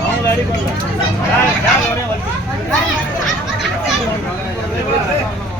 அவங்கள அடிக்கலாம்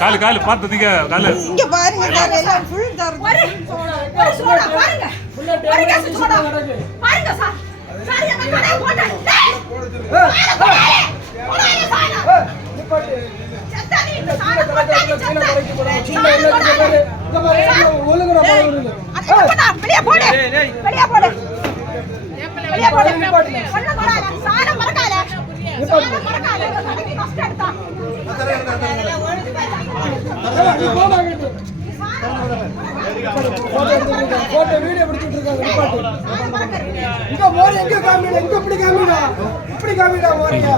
இங்க சார், பாருங்க, இங்க உடைஞ்சிருக்குல்ல? பாருங்க, இங்க பாருங்க சார். காலு காலு பார்த்து திங்க காலு இங்க பாருங்க சார். எல்லாம் ஃபுல் சார் வெளியே போடு. வெளியே போடு. வெளியே போடு. சாணம் மறக்காத. மறக்காத. போட்டோ வீடியோ பிடிச்சிட்டு இருக்காங்க நிப்பாட்டு இங்க மோரி எங்க காமிடா இங்க இப்படி காமிடா இப்படி காமிடா மோரியா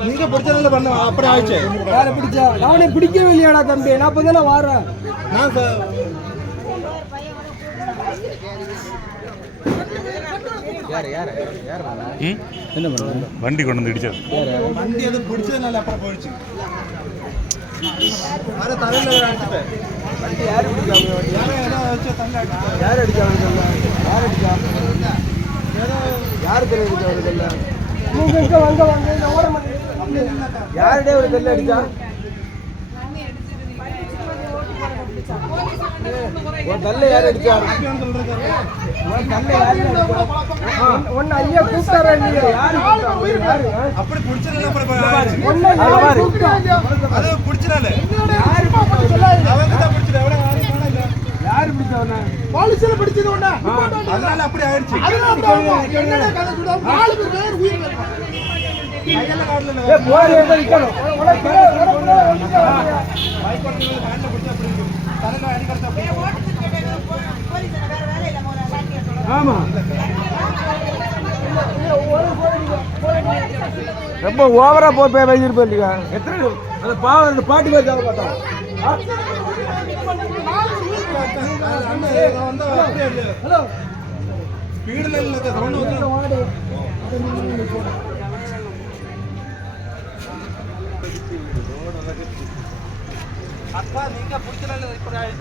நீங்க பிடிச்சதுல பண்ண அப்படி ஆயிடுச்சு யார பிடிச்சா நானே பிடிக்கவே இல்லையாடா தம்பி நான் இப்ப தானே வாரேன் நான் ம்? வண்டி கொண்டு வந்து இடிச்சது வண்டி அது பிடிச்சதுனால அப்புறம் போயிடுச்சு. யார் பிடிக்காம யாரோ அடிச்சா யார் பேர் அடிச்சா ஓட யாருடைய ஒரு கல்லு அடிச்சா உன் கல்ல யார் அடிச்சா உன் கல்ல யார் அடிச்சா ஒன்னு ஐயா கூப்பிட்டாரா இல்லையா யாரு அப்படி பிடிச்சதுல அப்புறம் ஒன்னு ஐயா கூப்பிட்டாரா அது பிடிச்சனால யாரு பிடிச்சா அவங்க தான் பிடிச்சது எவ்வளவு யாரும் காணோம் இல்ல. யாரு பிடிச்சவன அதனால அப்படி ஆயிடுச்சு எங்க நிக்கணும் உனக்கு தலையில அடிக்கிறத அப்படி. ஆமா ரொம்ப ஓவரா போய் இல்லையா எத்தனை பாவம் பாட்டு பேர் தேவை ഹലോ വീടിനൊക്കെ സൗണ്ട് അപ്പ നീങ്ക പിടിച്ചില്ലല്ലോ ഇപ്പോഴായി